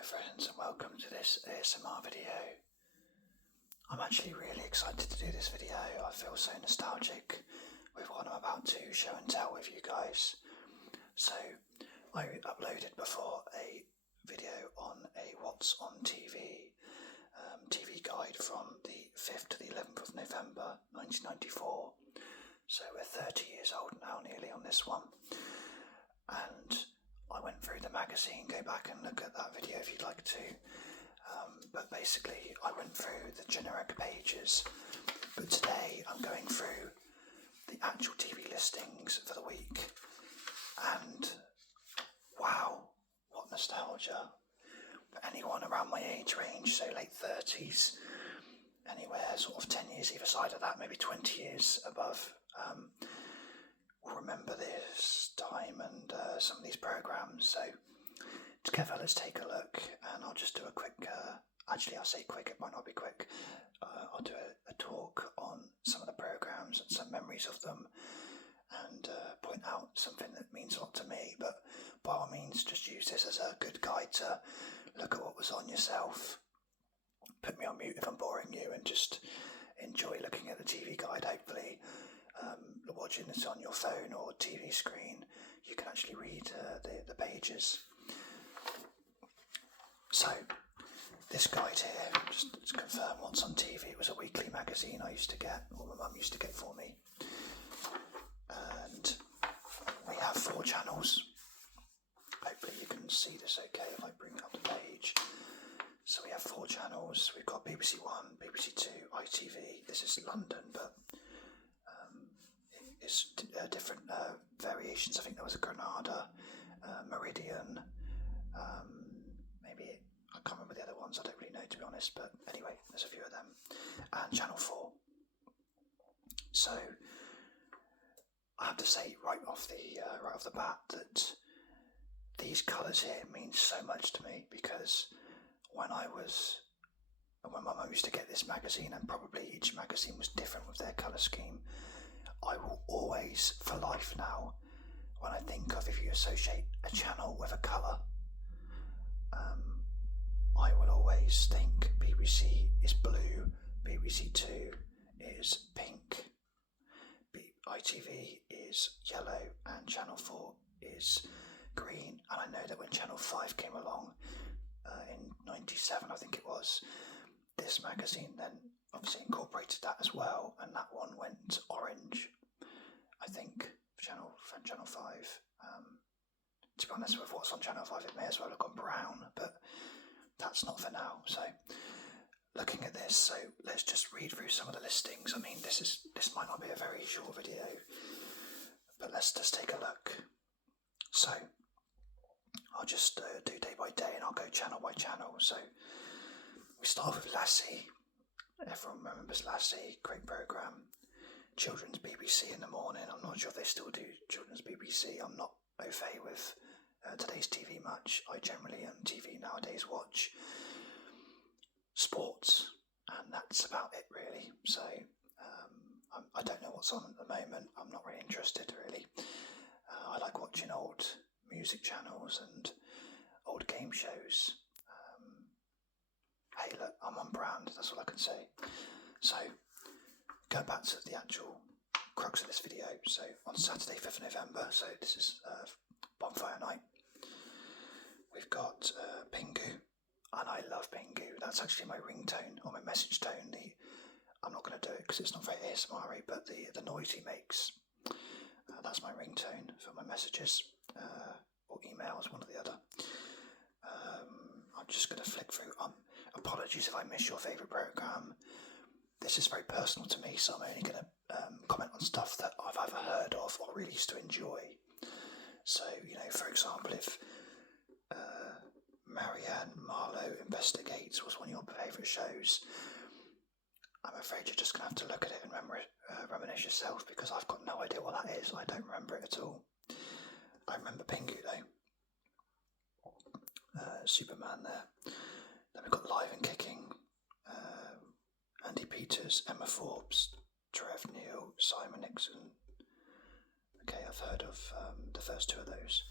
my friends, and welcome to this ASMR video. I'm actually really excited to do this video. I feel so nostalgic with what I'm about to show and tell with you guys. So, I uploaded before a video on a What's on TV TV guide from the 5th to the 11th of November 1994. So we're 30 years old now nearly on this one. And I went through the magazine, go back and look at that video if you'd like to. But basically, I went through the generic pages. But today, I'm going through the actual TV listings for the week. And wow, what nostalgia. For anyone around my age range, so late 30s, anywhere sort of 10 years either side of that, maybe 20 years above, will remember this time and some of these programs. So together, let's take a look, and I'll just do a quick, actually I'll say quick, it might not be quick, I'll do a talk on some of the programs and some memories of them, and point out something that means a lot to me. But by all means, just use this as a good guide to look at what was on yourself. Put me on mute if I'm boring you, and just enjoy looking at the TV guide. Hopefully, watching this on your phone or TV screen, you can actually read the pages. So, this guide here, just to confirm what's on TV, it was a weekly magazine I used to get, or my mum used to get for me. And we have 4 channels. Hopefully you can see this okay if I bring up the page. So we have 4 channels. We've got BBC One, BBC Two, ITV. This is London, but it's different variations. I think there was a Granada, Meridian, maybe, I can't remember the other ones, I don't really know to be honest, but anyway, there's a few of them. And Channel 4. So I have to say right off the bat that these colours here mean so much to me, because when my mum used to get this magazine, and probably each magazine was different with their colour scheme, I will always, for life now, when I think of if you associate a channel with a colour, I will always think BBC is blue, BBC Two is pink, ITV is yellow, and Channel 4 is green. And I know that when Channel 5 came along in 97, I think it was, this magazine then obviously incorporated that as well, and that one went orange, I think, for Channel 5. To be honest with what's on Channel 5, it may as well have gone brown, but that's not for now. So looking at this, so let's just read through some of the listings. I mean, this might not be a very short video, but let's just take a look. So I'll just do day by day, and I'll go channel by channel. So we start with Lassie. Everyone remembers Lassie, great programme. Children's BBC in the morning. I'm not sure if they still do children's BBC. I'm not au fait with today's TV much. I generally on TV nowadays watch sports, and that's about it really. So I don't know what's on at the moment. I'm not really interested really. I like watching old music channels and old game shows. Hey look, I'm on brand, that's all I can say. So, going back to the actual crux of this video, so on Saturday 5th November, so this is bonfire night, we've got Pingu, and I love Pingu. That's actually my ringtone, or my message tone. I'm not going to do it because it's not very ASMR-y, but the noise he makes, that's my ringtone for my messages, or emails, one or the other. I'm just going to flick through. Apologies if I miss your favourite programme. This is very personal to me, so I'm only going to comment on stuff that I've either heard of or really used to enjoy. So, for example, if Marianne Marlowe Investigates was one of your favourite shows, I'm afraid you're just going to have to look at it and reminisce yourself, because I've got no idea what that is. I don't remember it at all. I remember Pingu though. Superman there. Then we've got Live and Kicking. Andy Peters, Emma Forbes, Trev Neal, Simon Nixon. Okay, I've heard of the first 2 of those.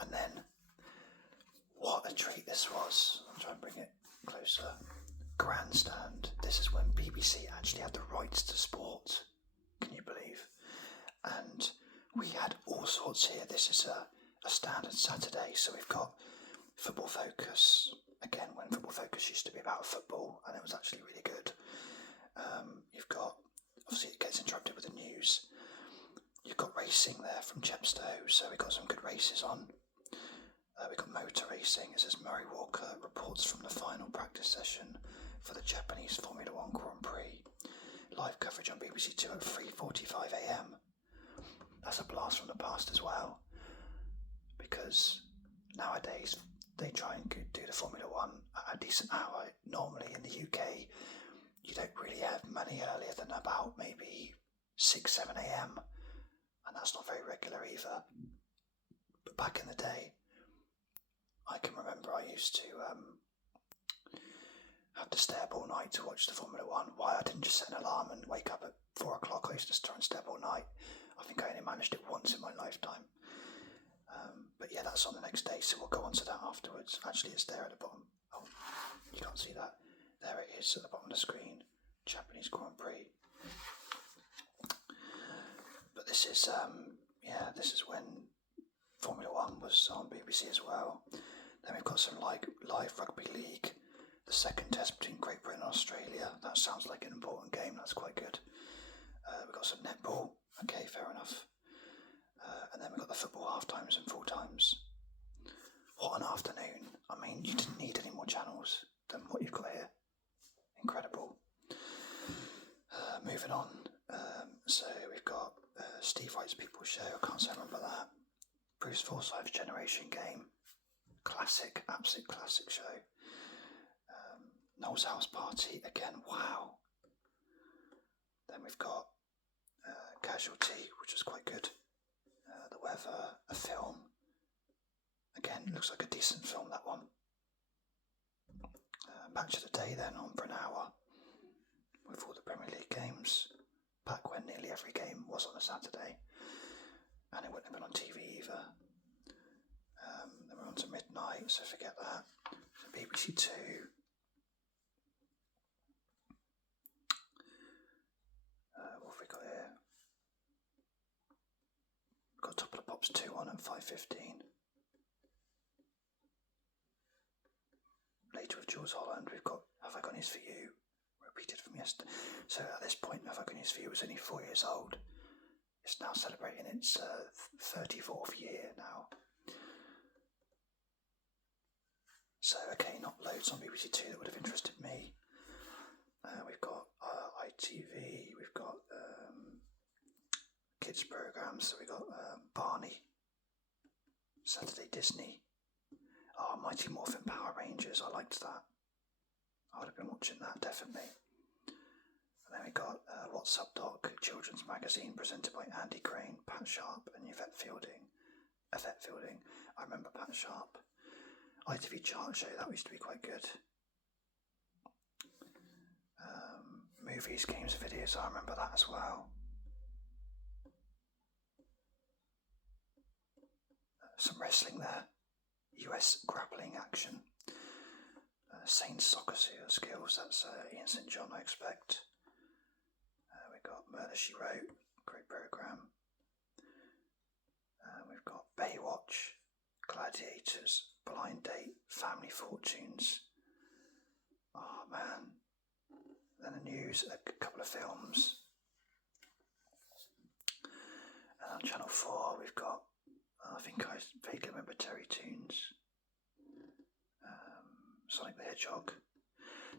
And then, what a a treat this was. I'll try and bring it closer. Grandstand. This is when BBC actually had the rights to sport. Can you believe? And we had all sorts here. This is a standard Saturday, so we've got Football Focus. Again, when Football Focus used to be about football, and it was actually really good. You've got, obviously it gets interrupted with the news. You've got racing there from Chepstow, so we've got some good races on. We've got motor racing. It says Murray Walker reports from the final practice session for the Japanese Formula One Grand Prix. Live coverage on BBC Two at 3:45 AM. That's a blast from the past as well, because nowadays they try and do the Formula One at a decent hour. Normally in the UK, you don't really have many earlier than about maybe 6-7 AM, and that's not very regular either. But back in the day, I can remember I used to have to stay up all night to watch the Formula One. Why I didn't just set an alarm and wake up at 4 o'clock. I used to try and stay up all night. I think I only managed it once in my lifetime. But yeah, that's on the next day, so we'll go on to that afterwards. Actually, it's there at the bottom. Oh, you can't see that. There it is at the bottom of the screen. Japanese Grand Prix. But this is, this is when Formula One was on BBC as well. Then we've got some live rugby league. The second test between Great Britain and Australia. That sounds like an important game. That's quite good. We've got some netball. Okay, fair enough. And then we've got the football half times and full times. What an afternoon. I mean, you didn't need any more channels than what you've got here. Incredible. Moving on. So we've got Steve Wright's People Show. I can't say I remember that. Bruce Forsyth's Generation Game. Classic, absolute classic show. Noel's House Party. Again, wow. Then we've got Casualty, which was quite good. The Weather, a film. Again, looks like a decent film, that one. Match of the Day then, on for an hour, with all the Premier League games, back when nearly every game was on a Saturday, and it wouldn't have been on TV either. Then we're on to midnight, so forget that. So BBC Two. What have we got here? We've got Top of the Pops 2 on at 5:15. Later with Jules Holland, we've got Have I Got News For You, repeated from yesterday. So at this point, Have I Got News For You was only 4 years old. It's now celebrating its 34th year now. So, okay, not loads on BBC Two that would have interested me. We've got ITV, we've got kids programmes, so we've got Barney, Saturday Disney. Oh, Mighty Morphin Power Rangers, I liked that. I would have been watching that, definitely. And then we got What's Up Doc, children's magazine presented by Andy Crane, Pat Sharp and Yvette Fielding. I remember Pat Sharp. ITV Chart Show, that used to be quite good. Movies, games, videos, I remember that as well. Some wrestling there. US grappling action. Saints Soccer Skills, that's Ian St John, I expect. We've got Murder She Wrote, great programme. We've got Baywatch, Gladiators, Blind Date, Family Fortunes. Oh man. Then the news, a couple of films. And on Channel 4 we've got, I think I vaguely remember Terry Toons. Sonic the Hedgehog.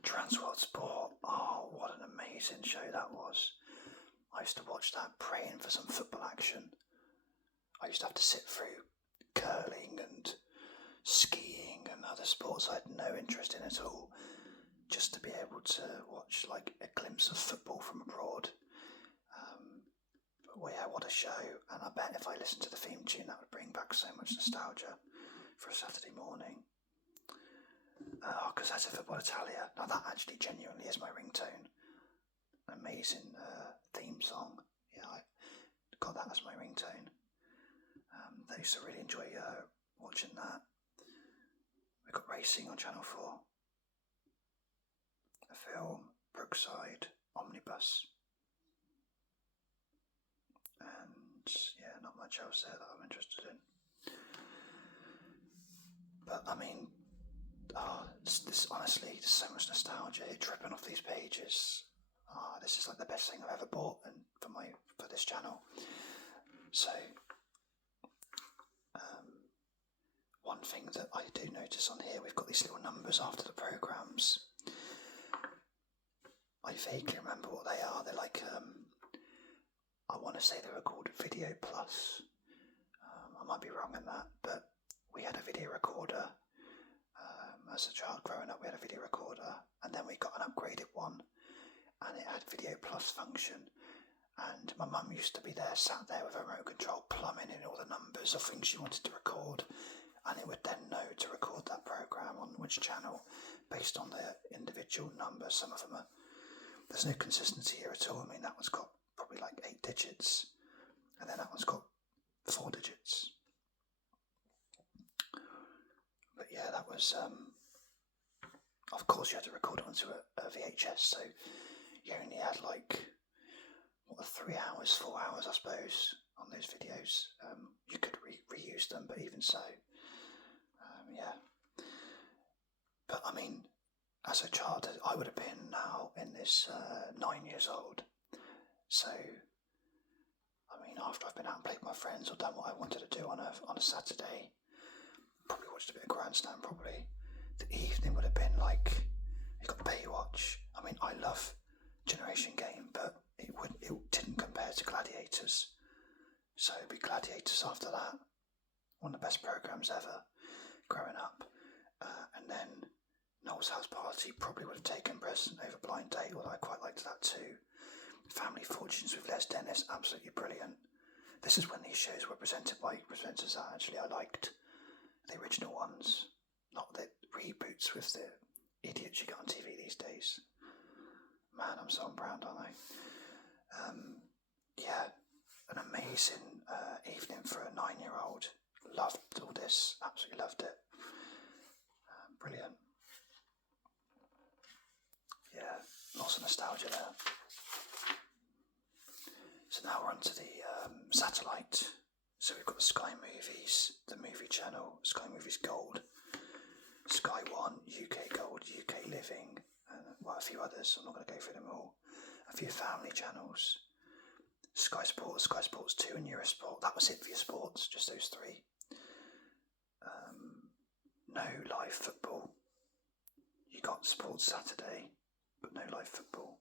Transworld Sport. Oh, what an amazing show that was. I used to watch that praying for some football action. I used to have to sit through curling and skiing and other sports I had no interest in at all, just to be able to watch like a glimpse of football from abroad. But yeah, what a show. And I bet if I listened to the theme tune, that would bring back so much nostalgia for a Saturday morning. Because that's a Football Italia. Now that actually genuinely is my ringtone. Amazing theme song. Yeah, I got that as my ringtone. I used to really enjoy watching that. We've got Racing on Channel 4. A film, Brookside Omnibus. And yeah, not much else there that I'm interested in. But I mean, this honestly, there's so much nostalgia dripping off these pages. This is like the best thing I've ever bought and for this channel. So, one thing that I do notice on here, we've got these little numbers after the programmes. I vaguely remember what they are. They're like, I want to say they were called Video Plus. I might be wrong in that, but we had a video recorder. As a child growing up, we had a video recorder, and then we got an upgraded one, and it had Video Plus function. And my mum used to be there, sat there with a remote control, plumbing in all the numbers of things she wanted to record, and it would then know to record that program on which channel based on the individual numbers. Some of them are, there's no consistency here at all. I mean, that one's got probably like 8 digits, and then that one's got 4 digits. But yeah, that was, of course you had to record it onto a VHS, so you only had like, 3 hours, 4 hours I suppose, on those videos. You could reuse them, but even so, yeah. But I mean, as a child, I would have been now in this 9 years old. So, I mean, after I've been out and played with my friends or done what I wanted to do on a Saturday, probably watched a bit of Grandstand probably. The evening would have been like, you got Baywatch. I mean, I love Generation Game, but it didn't compare to Gladiators. So it'd be Gladiators after that. One of the best programmes ever growing up. And then Noel's House Party probably would have taken precedent over Blind Date, although I quite liked that too. Family Fortunes with Les Dennis, absolutely brilliant. This is when these shows were presented by presenters that actually I liked. The original ones, not the reboots with the idiots you get on TV these days. Man, I'm so proud, aren't I? Yeah, an amazing evening for a 9-year-old. Loved all this, absolutely loved it. Brilliant. Yeah, lots of nostalgia there. So now we're on to the satellite. So we've got the Sky Movies, the movie channel, Sky Movies Gold, Sky One, UK Gold, UK Living, and a few others. I'm not going to go through them all. A few family channels. Sky Sports, Sky Sports 2 and Eurosport. That was it for your sports, just those 3. No live football. You got Sports Saturday, but no live football.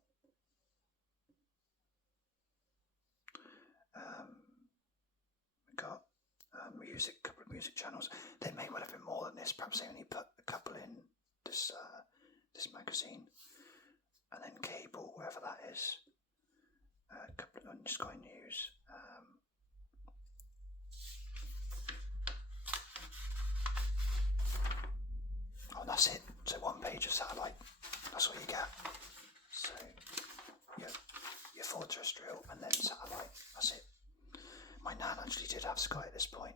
We got music, couple of music channels. They may well have been more than this. Perhaps they only put a couple in this magazine, and then cable, wherever that is. A couple on Sky News. Oh, that's it. So 1 page of satellite. That's what you get. So your 4 terrestrial and then satellite. That's it. My nan actually did have Sky at this point.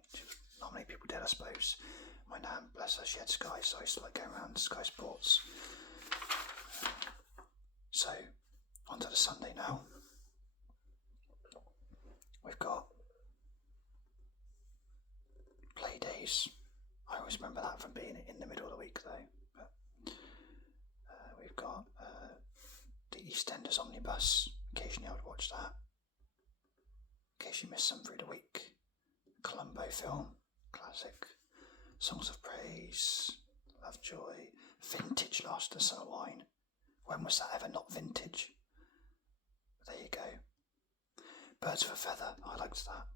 Not many people did, I suppose. My nan, bless her, she had Sky, so I used to like going around to Sky Sports. So, on to the Sunday now. We've got play days. I always remember that from being in the middle of the week though. But, we've got the EastEnders Omnibus. Occasionally I would watch that. In case you missed some through the week. Columbo film, classic. Songs of Praise, Lovejoy, vintage Last of Summer Wine. When was that ever not vintage? But there you go. Birds of a Feather, I liked that.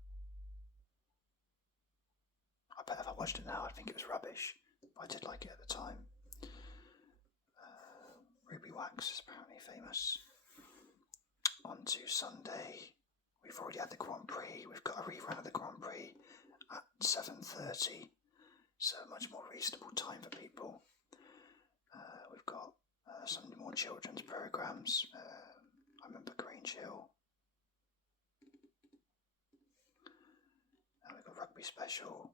I bet if I watched it now I'd think it was rubbish, but I did like it at the time. Ruby Wax is apparently famous. On to Sunday. We've already had the Grand Prix. We've got a rerun of the Grand Prix at 7:30, so a much more reasonable time for people. We've got some more children's programmes. I remember Grange Hill. We've got Rugby Special.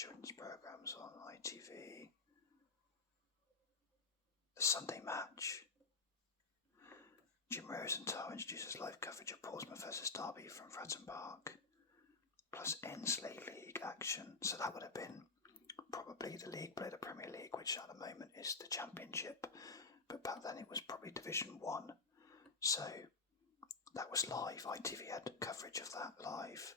children's programmes on ITV. The Sunday Match. Jim Rosenthal introduces live coverage of Portsmouth vs Derby from Fratton Park, plus Ensley League action. So that would have been probably the league play, the Premier League, which at the moment is the Championship, but back then it was probably Division 1. So that was live. ITV had coverage of that live.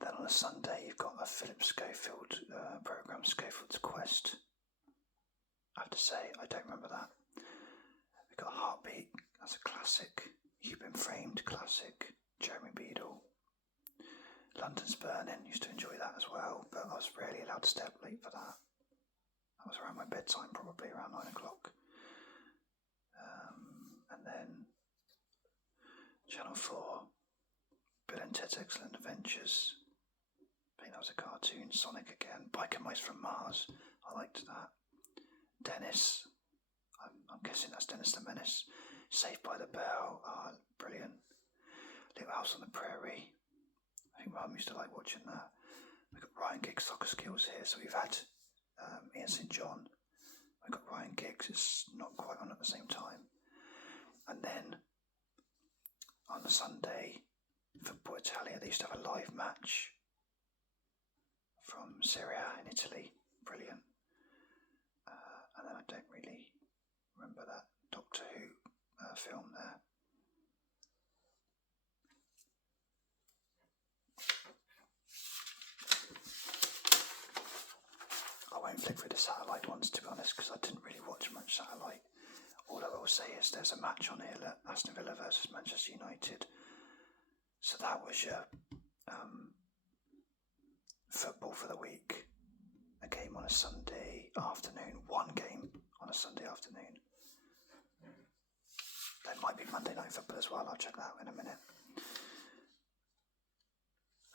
Then on a Sunday you've got a Philip Schofield programme, Schofield's Quest. I have to say, I don't remember that. We've got Heartbeat, that's a classic. You've Been Framed, classic. Jeremy Beadle. London's Burning, used to enjoy that as well, but I was rarely allowed to stay up late for that. That was around my bedtime, probably around 9 o'clock. And then Channel 4, Bill and Ted's Excellent Adventures. I think that was a cartoon. Sonic again. Biker Mice from Mars, I liked that. Dennis, I'm guessing that's Dennis the Menace. Saved by the Bell, brilliant. Little House on the Prairie, I think Mum used to like watching that. We've got Ryan Giggs Soccer Skills here, so we've had Ian St John, we've got Ryan Giggs, it's not quite on at the same time. And then on the Sunday, Football Italia, they used to have a live match from Serie A in Italy, brilliant. And then I don't really remember that Doctor Who film there. I won't flick through the satellite ones, to be honest, because I didn't really watch much satellite. All I will say is there's a match on here, Aston Villa versus Manchester United. So that was your football for the week. A game on a Sunday afternoon, one game on a Sunday afternoon. There might be Monday Night Football as well, I'll check that out in a minute.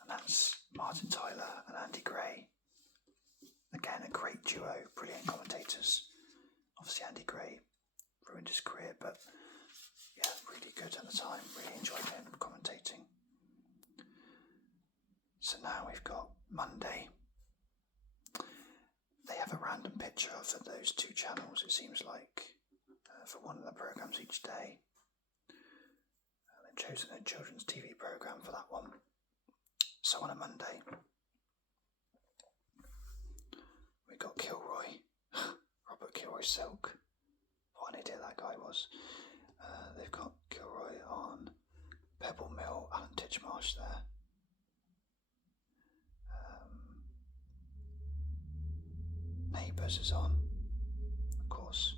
And that's Martin Tyler and Andy Gray. Again, a great duo, brilliant commentators. Obviously Andy Gray ruined his career, but yeah, really good at the time, really enjoyed him commentating. So now we've got Monday. They have a random picture for those two channels, it seems like, for one of the programmes each day. They've chosen a children's TV programme for that one. So on a Monday, we got Kilroy, Robert Kilroy Silk. What an idiot that guy was. They've got Kilroy on Pebble Mill, Alan Titchmarsh there. Neighbours is on, of course.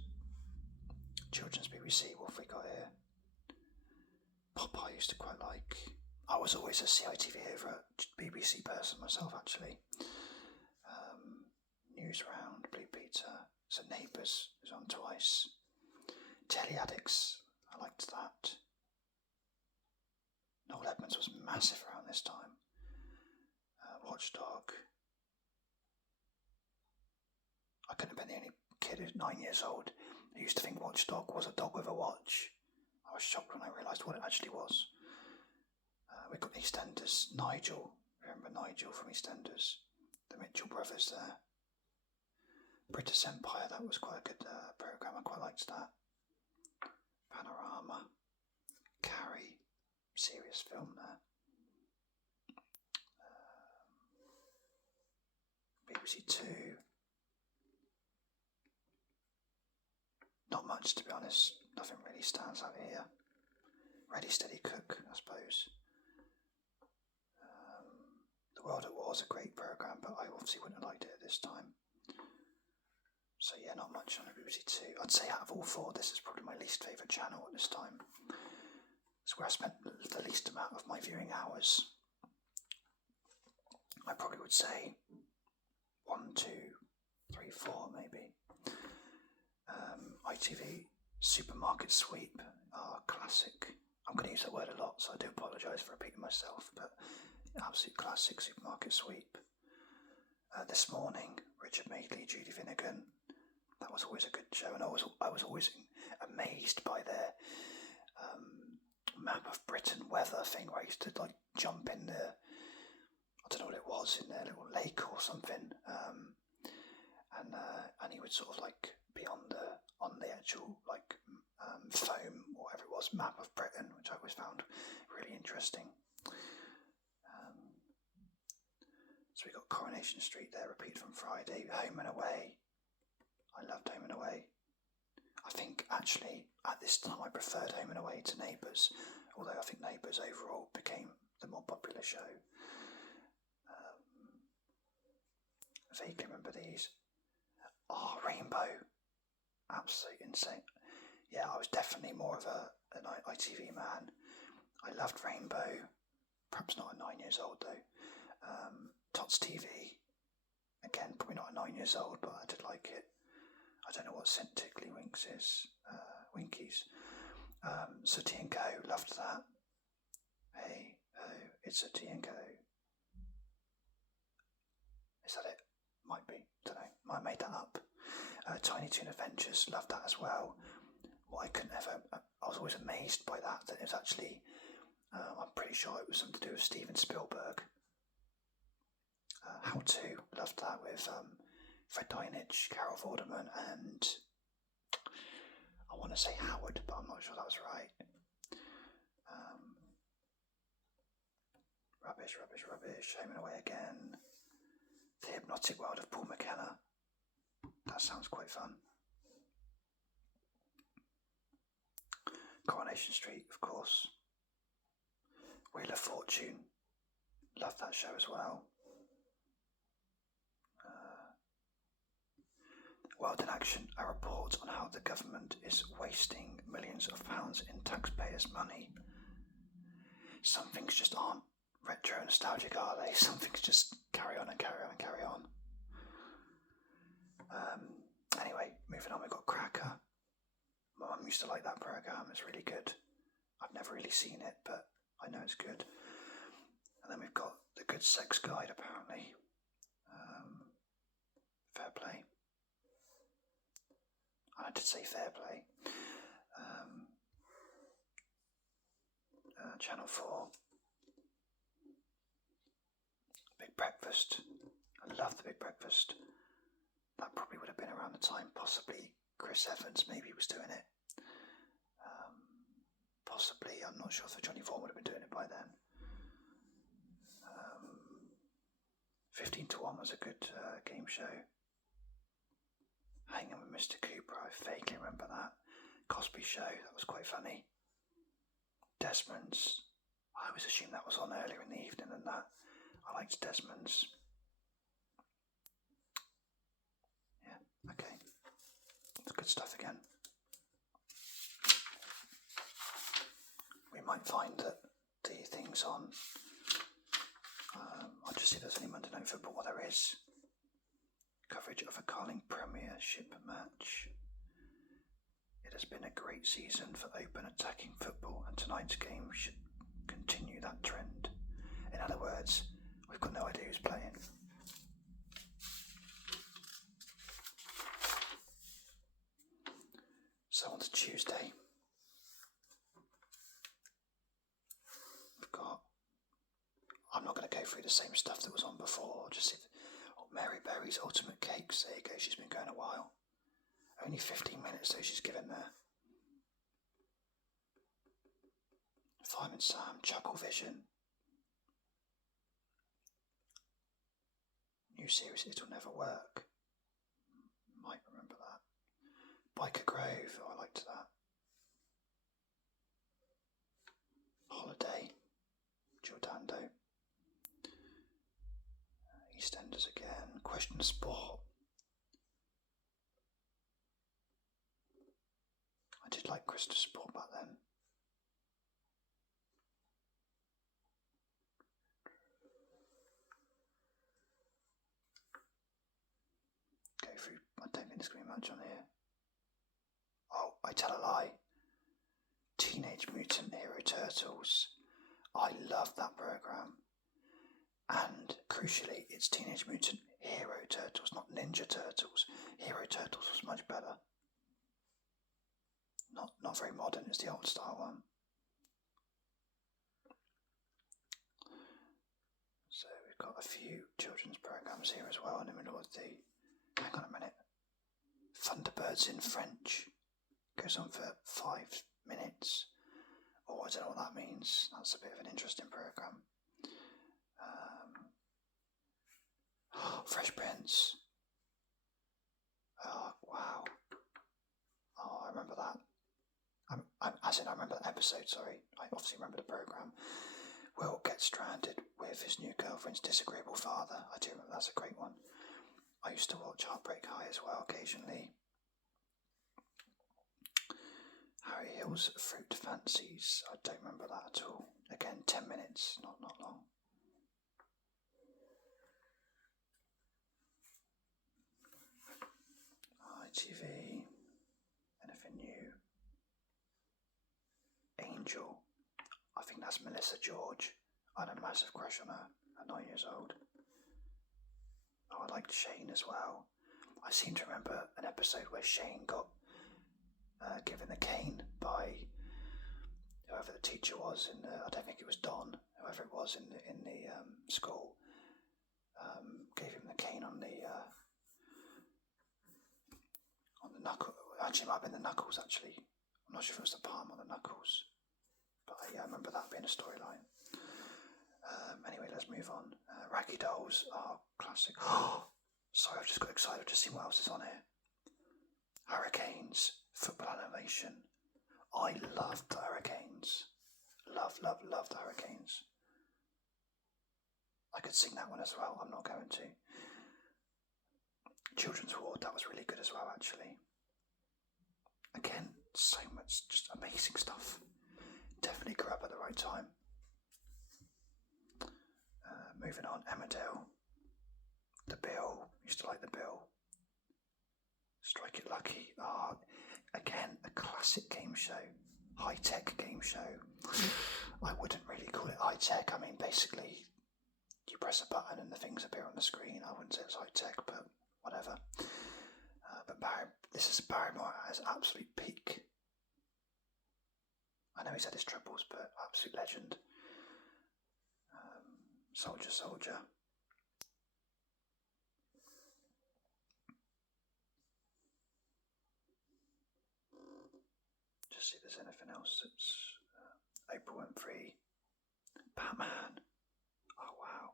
Children's BBC, what have we got here? Pop I used to quite like. I was always a CITV over BBC person myself, actually. Newsround, Blue Peter. So Neighbours is on twice. Telly Addicts, I liked that. Noel Edmonds was massive around this time. Watchdog. I couldn't have been the only kid who's 9 years old who used to think Watchdog was a dog with a watch. I was shocked when I realised what it actually was. We've got EastEnders, Nigel. Remember Nigel from EastEnders? The Mitchell brothers there. British Empire, that was quite a good programme, I quite liked that. Panorama. Carrie, serious film there. BBC Two. Not much, to be honest. Nothing really stands out here. Ready Steady Cook, I suppose. The World at War is a great programme, but I obviously wouldn't have liked it at this time. So yeah, not much on BBC Two. I'd say out of all four, this is probably my least favourite channel at this time. It's where I spent the least amount of my viewing hours. I probably would say 1, 2, 3, 4 maybe. ITV Supermarket Sweep, classic. I'm going to use that word a lot, so I do apologise for repeating myself, but absolute classic Supermarket Sweep. This Morning, Richard Madeley, Judy Finnegan. That was always a good show, and I was always amazed by their map of Britain weather thing, where I used to like jump in the, I don't know what it was in their little lake or something, and he would sort of like be on the actual like foam or whatever it was map of Britain, which I always found really interesting. So we got Coronation Street there, repeated from Friday. Home and Away. I loved Home and Away. I think actually at this time I preferred Home and Away to Neighbours, although I think Neighbours overall became the more popular show. Vaguely remember these. Rainbow. Absolutely insane. Yeah, I was definitely more of an ITV man. I loved Rainbow. Perhaps not at 9 years old though. Tots TV. Again, probably not at 9 years old, but I did like it. I don't know what St. Tiddlywinks is. Winkies. Sooty and Co. Loved that. Hey, oh, it's Sooty and Co. Is that it? Might be. Don't know. I made that up. Tiny Toon Adventures. Loved that as well. What I couldn't ever... I was always amazed by that it was actually... I'm pretty sure it was something to do with Steven Spielberg. How To. Loved that with Fred Dinich, Carol Vorderman, and I want to say Howard, but I'm not sure that was right. Rubbish. Home and Away again. The Hypnotic World of Paul McKenna. That sounds quite fun. Coronation Street, of course. Wheel of Fortune. Love that show as well. World in Action, a report on how the government is wasting millions of pounds in taxpayers' money. Some things just aren't retro nostalgic, are they? Some things just carry on. Anyway, moving on, we've got Cracker. My mum used to like that programme, it's really good. I've never really seen it, but I know it's good. And then we've got The Good Sex Guide, apparently. Fair Play. I did say Fair Play. Channel 4. Big Breakfast. I love The Big Breakfast. That probably would have been around the time, possibly Chris Evans maybe was doing it. Possibly, I'm not sure if Johnny Vaughan would have been doing it by then. 15 to 1 was a good game show. Hanging with Mr. Cooper, I vaguely remember that. Cosby Show, that was quite funny. Desmond's, I always assumed that was on earlier in the evening than that. I liked Desmond's. Yeah, okay. It's good stuff again. We might find that the things on, I'll just see if there's any Monday Night Football. Well, there is. Coverage of a Carling Premiership match. It has been a great season for open attacking football, and tonight's game should continue that trend. In other words, we've got no idea who's playing. So on to Tuesday. We've got... I'm not going to go through the same stuff that was on before. I'll just see Mary Berry's Ultimate Cakes. There you go, she's been going a while. Only 15 minutes though she's given there. Fireman Sam, Chuckle Vision. New series, It'll Never Work. Might remember that. Biker Grove, I liked that. Holiday, Giordando. EastEnders again. Question Sport. I did like Crystal Sport back then. Go through. I don't think there's going to be much on here. Oh, I tell a lie. Teenage Mutant Hero Turtles. I love that programme. And crucially, it's Teenage Mutant Hero Turtles, not Ninja Turtles. Hero Turtles was much better. Not very modern, it's the old style one. So we've got got a few children's programs here as well in the middle of the. Hang on a minute. Thunderbirds in French goes on for 5 minutes. Oh, I don't know what that means. That's a bit of an interesting program. Fresh Prince. Oh, wow. Oh, I remember that. I remember the episode, sorry. I obviously remember the programme. Will gets stranded with his new girlfriend's disagreeable father. I do remember that's a great one. I used to watch Heartbreak High as well occasionally. Harry Hill's Fruit Fancies. I don't remember that at all. Again, 10 minutes, not long. ITV. Anything new? Angel. I think that's Melissa George. I had a massive crush on her at 9 years old. Oh, I liked Shane as well. I seem to remember an episode where Shane got given the cane by whoever the teacher was in the, I don't think it was Don, whoever it was in the school, gave him the cane on the knuckle. Actually, it might have been the knuckles. Actually, I'm not sure if it was the palm or the knuckles, but I remember that being a storyline. Anyway, let's move on. Raggy Dolls are classic. Sorry, I've just got excited to see what else is on here. Hurricanes, football animation. I loved the Hurricanes. Loved the Hurricanes. I could sing that one as well. I'm not going to. Children's Ward, that was really good as well, actually. Again, so much just amazing stuff. Definitely grew up at the right time. Moving on, Emmerdale. The Bill. Used to like The Bill. Strike It Lucky. Again, a classic game show. High-tech game show. I wouldn't really call it high-tech. I mean, basically, you press a button and the things appear on the screen. I wouldn't say it's high-tech, but whatever. But this is Barrymore at his absolute peak. I know he's had his troubles, but absolute legend. Soldier. Just see if there's anything else that's Oprah Winfrey. Batman. Oh wow.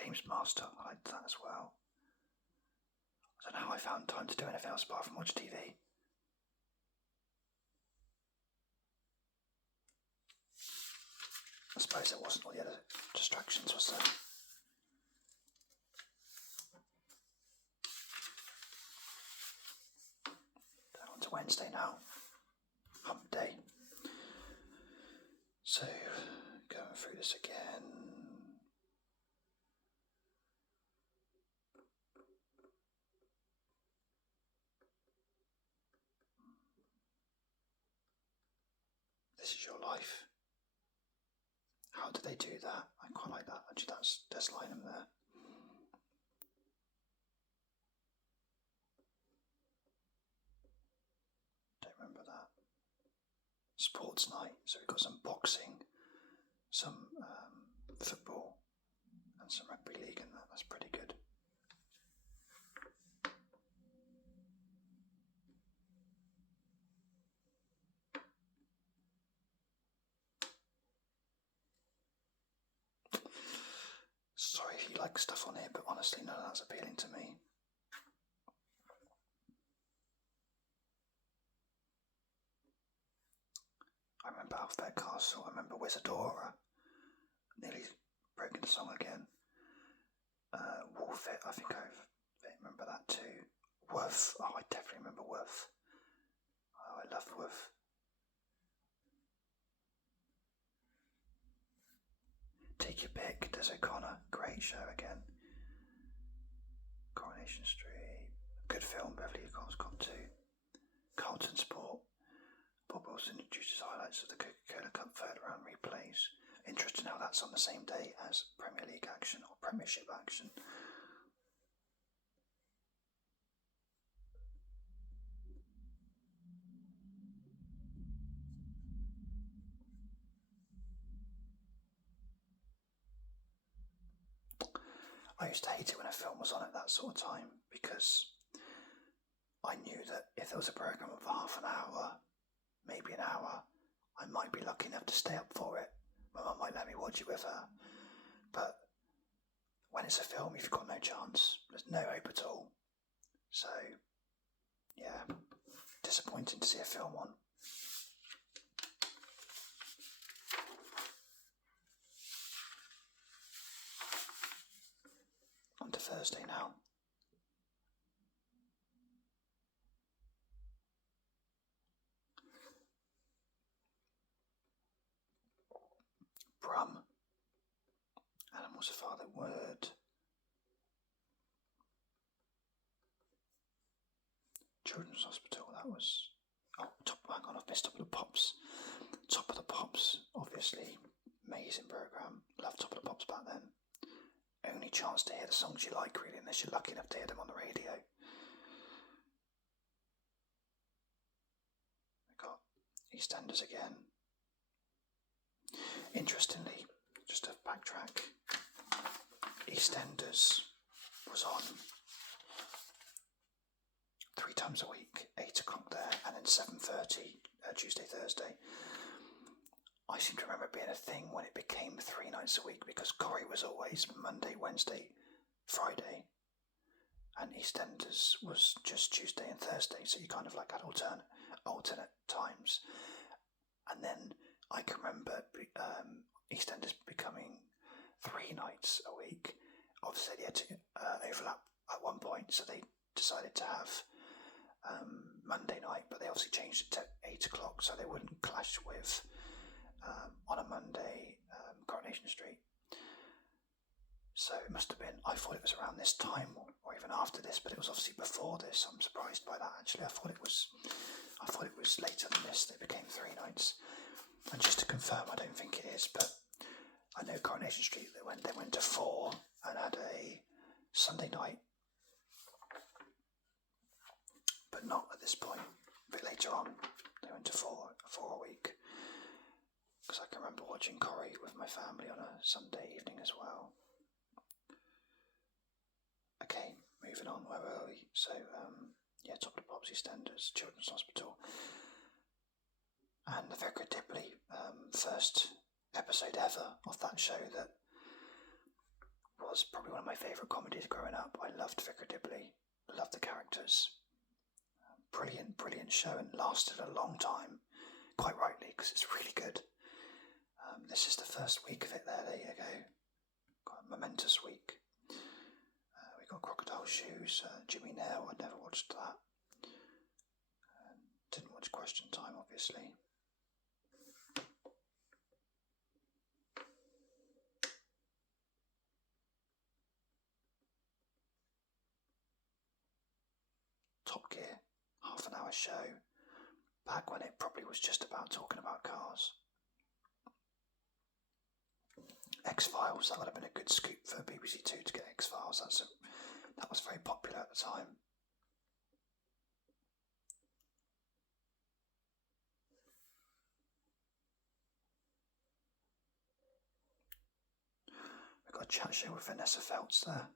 Games Master. I liked that as well. I don't know how I found time to do anything else apart from watch TV. I suppose there wasn't all the other distractions, was there? On to Wednesday now. Hump Day. So, going through this again. This Is Your Life. How do they do that? I quite like that. Actually, that's Des Lynam there. Don't remember that. Sports night. So we've got some boxing, some football, and some rugby league in that. That's pretty good. Sorry if you like stuff on here, but honestly, none of that's appealing to me. I remember Alphabet Castle, I remember Wizardora, nearly broken the song again. Wolfit, I think I remember that too. Woof, I definitely remember Woof. Oh, I love Woof. Take Your Pick, Des O'Connor, great show again. Coronation Street, good film, Beverly Hills Cop 2. Carlton Sport, Bob Wilson introduces highlights of the Coca-Cola Cup third round replays. Interesting how that's on the same day as Premier League action or Premiership action. used to hate it when a film was on at that sort of time, because I knew that if there was a programme of half an hour, maybe an hour, I might be lucky enough to stay up for it. My mum might let me watch it with her. But when it's a film, you've got no chance. There's no hope at all. So, yeah, disappointing to see a film on. On to Thursday now. Brum. Animals of Father Word. Children's Hospital, that was... Oh, hang on, I've missed Top of the Pops. Top of the Pops, obviously, amazing programme. Loved Top of the Pops back then. Only chance to hear the songs you like, really, unless you're lucky enough to hear them on the radio. We got EastEnders again. Interestingly, just to backtrack, EastEnders was on 3 times a week, 8 o'clock there, and then 7:30 Tuesday, Thursday. I seem to remember it being a thing when it became 3 nights a week, because Corrie was always Monday, Wednesday, Friday, and EastEnders was just Tuesday and Thursday, so you kind of like had alternate times. And then I can remember EastEnders becoming 3 nights a week. Obviously they had to overlap at one point, so they decided to have Monday night, but they obviously changed it to 8 o'clock so they wouldn't clash with on a Monday Coronation Street. So it must have been, I thought it was around this time or even after this, but it was obviously before this. I'm surprised by that, actually. I thought it was later than this. They became 3 nights. And just to confirm, I don't think it is, but I know Coronation Street, they went to 4 and had a Sunday night, but not at this point. A bit later on, they went to 4 a week. Because I can remember watching Corrie with my family on a Sunday evening as well. Okay, moving on, where were we? So, Top of the Pops, EastEnders, Children's Hospital, and the Vicar of Dibley, first episode ever of that show that was probably one of my favourite comedies growing up. I loved Vicar of Dibley, loved the characters. Brilliant show, and lasted a long time, quite rightly, because it's really good. This is the first week of it there you go. Quite a momentous week. We got Crocodile Shoes, Jimmy Nail, I never watched that. Didn't watch Question Time, obviously. Top Gear, half an hour show, back when it probably was just about talking about cars. X-Files, that would have been a good scoop for BBC Two to get X-Files. That was very popular at the time. We've got a chat show with Vanessa Feltz there.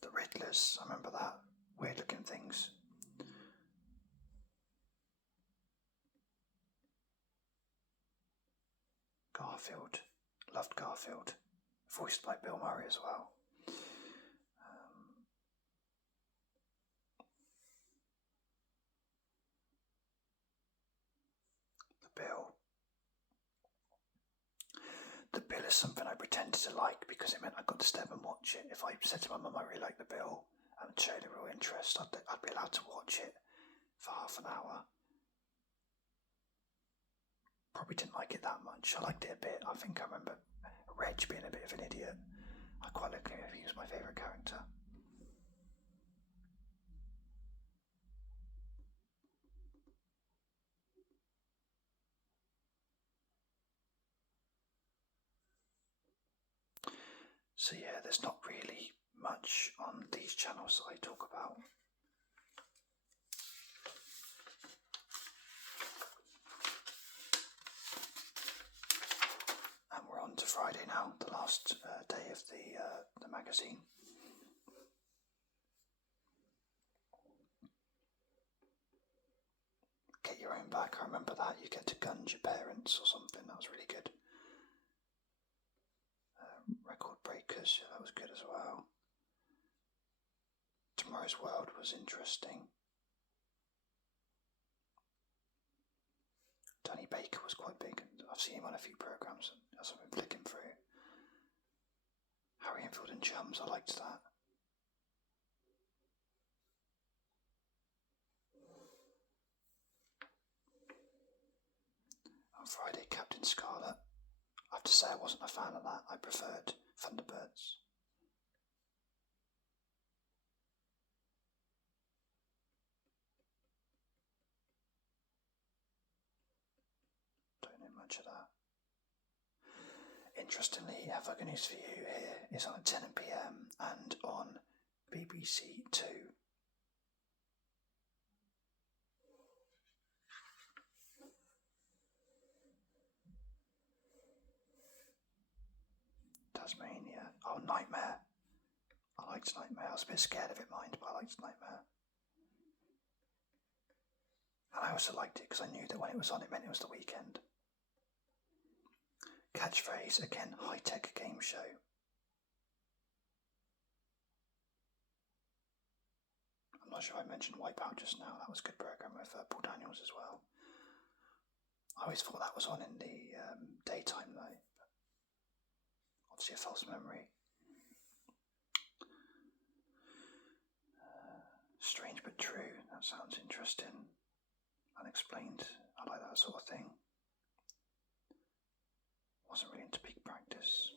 The Riddlers, I remember that. Weird looking things. Garfield, loved Garfield, voiced by Bill Murray as well. The Bill is something I pretended to like because it meant I got to step and watch it. If I said to my mum I really like the Bill and showed a real interest, I'd be allowed to watch it for half an hour. Probably didn't like it that much. I liked it a bit. I think I remember Reg being a bit of an idiot. I quite like him. He was my favourite character. So yeah, there's not really much on these channels that I talk about. last day of the magazine. Get your own back. I remember that. You get to gunge your parents or something. That was really good. Record Breakers, yeah, that was good as well. Tomorrow's World was interesting. Danny Baker was quite big. I've seen him on a few programmes as I've been flicking through. Harry Enfield and Chums, I liked that. On Friday, Captain Scarlet. I have to say I wasn't a fan of that. I preferred Thunderbirds. Don't know much of that. Interestingly, I have a good news for you here. It's on at 10 PM and on BBC Two. Tasmania. Oh, Nightmare. I liked Nightmare. I was a bit scared of it, mind, but I liked Nightmare. And I also liked it because I knew that when it was on, it meant it was the weekend. Catchphrase, again, high-tech game show. I'm not sure I mentioned Wipeout just now. That was a good programme with Paul Daniels as well. I always thought that was on in the daytime though. Obviously a false memory. Strange but true. That sounds interesting. Unexplained. I like that sort of thing. Wasn't really into Peak Practice.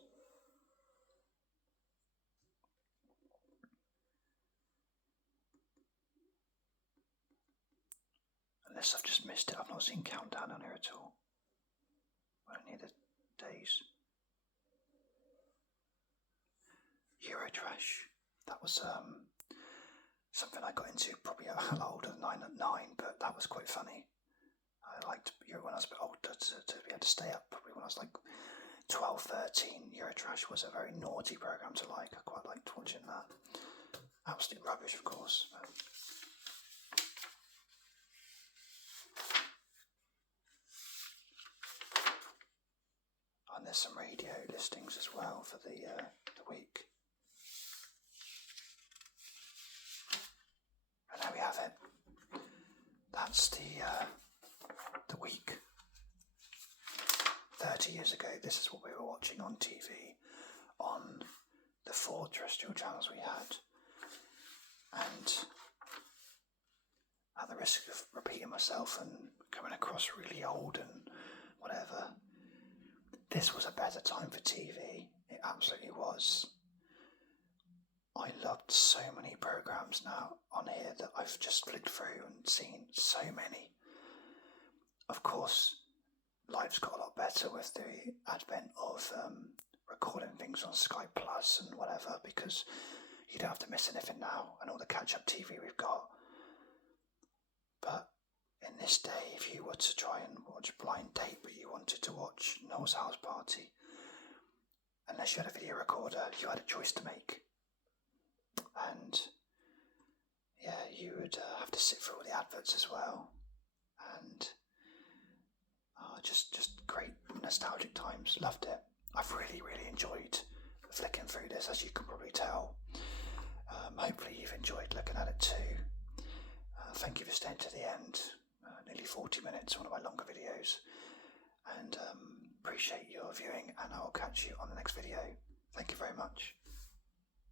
Unless I've just missed it, I've not seen Countdown on here at all. Only the days. Eurotrash. That was something I got into probably a lot older than 9 at 9, but that was quite funny. I liked when I was a bit older to be able to stay up. Probably when I was like 12, 13, Eurotrash was a very naughty programme to like. I quite liked watching that. Absolute rubbish, of course. And there's some radio listings as well for the week. And there we have it. That's the week. 30 years ago, this is what we were watching on TV on the 4 terrestrial channels we had. And at the risk of repeating myself and coming across really old and whatever, this was a better time for TV. It absolutely was. I loved so many programmes now on here that I've just flicked through and seen so many. Of course, life's got a lot better with the advent of recording things on Sky Plus and whatever, because you don't have to miss anything now and all the catch-up TV we've got. But in this day, if you were to try and watch Blind Date but you wanted to watch Noel's House Party, unless you had a video recorder, you had a choice to make. And yeah, you would have to sit through all the adverts as well. And just great nostalgic times. Loved it. I've really, really enjoyed flicking through this, as you can probably tell. Hopefully you've enjoyed looking at it too. Thank you for staying to the end. Nearly 40 minutes, one of my longer videos. And appreciate your viewing, and I will catch you on the next video. Thank you very much.